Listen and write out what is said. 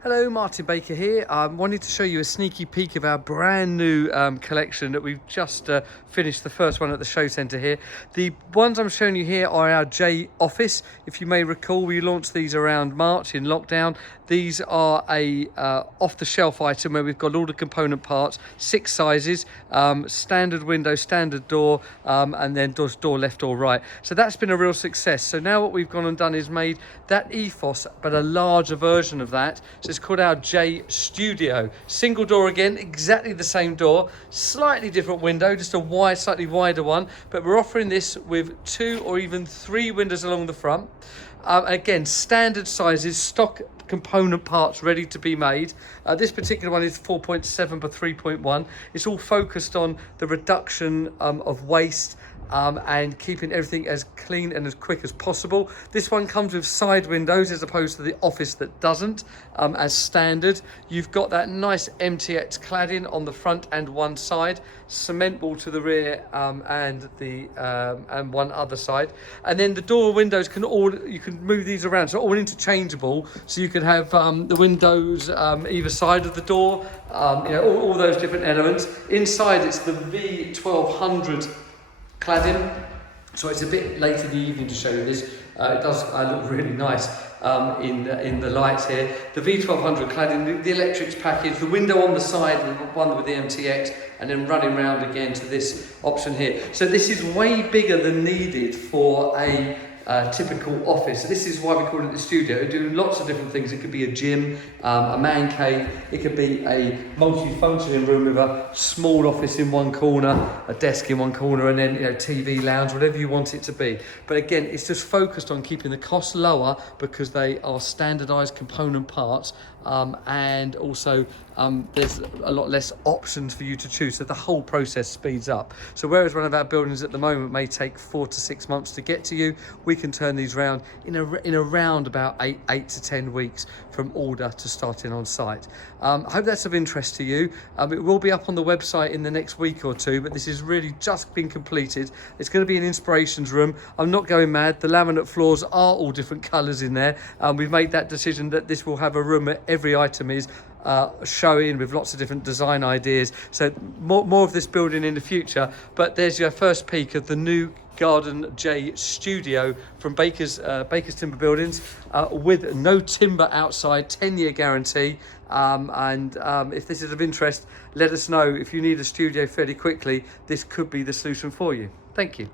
Hello, Martin Baker here. I wanted to show you a sneaky peek of our brand new collection that we've just finished the first one at the show centre here. The ones I'm showing you here are our J office. If you may recall, we launched these around March in lockdown. These are a off-the-shelf item where we've got all the component parts, 6 sizes, standard window, standard door, and then door left or right. So that's been a real success. So now what we've gone and done is made that ethos, but a larger version of that. So it's called our J Studio. Single door again, exactly the same door, slightly different window, just a wide, slightly wider one, but we're offering this with 2 or even 3 windows along the front. Again, standard sizes, stock component parts ready to be made. This particular one is 4.7 by 3.1. It's all focused on the reduction of waste and keeping everything as clean and as quick as possible. This one comes with side windows as opposed to the office that doesn't, as standard. You've got that nice MTX cladding on the front and one side, cement wall to the rear and one other side. And then the door windows you can move these around, so all interchangeable. So you can have the windows either side of the door, all those different elements. Inside it's the V1200 cladding, so it's a bit late in the evening to show you this. It does look really nice in the lights here. The V1200 cladding, the electrics package, the window on the side, the one with the MTX, and then running round again to this option here. So this is way bigger than needed for a typical office. So this is why we call it the studio. We do lots of different things. It could be a gym, a man cave, it could be a multi-functioning room with a small office in one corner, a desk in one corner, and then TV lounge, whatever you want it to be. But again, it's just focused on keeping the costs lower because they are standardized component parts, and also there's a lot less options for you to choose, so the whole process speeds up. So whereas one of our buildings at the moment may take 4 to 6 months to get to you, we can turn these around in around about 8 to 10 weeks from order to starting on site. I hope that's of interest to you. It will be up on the website in the next week or two, but this is really just been completed. It's going to be an inspirations room. I'm not going mad. The laminate floors are all different colours in there. We've made that decision that this will have a room where every item is showing with lots of different design ideas. So more of this building in the future, but there's your first peek of the new Garden J Studio from Baker's Timber Buildings, with no timber outside, 10-year guarantee. If this is of interest, let us know. If you need a studio fairly quickly, this could be the solution for you. Thank you.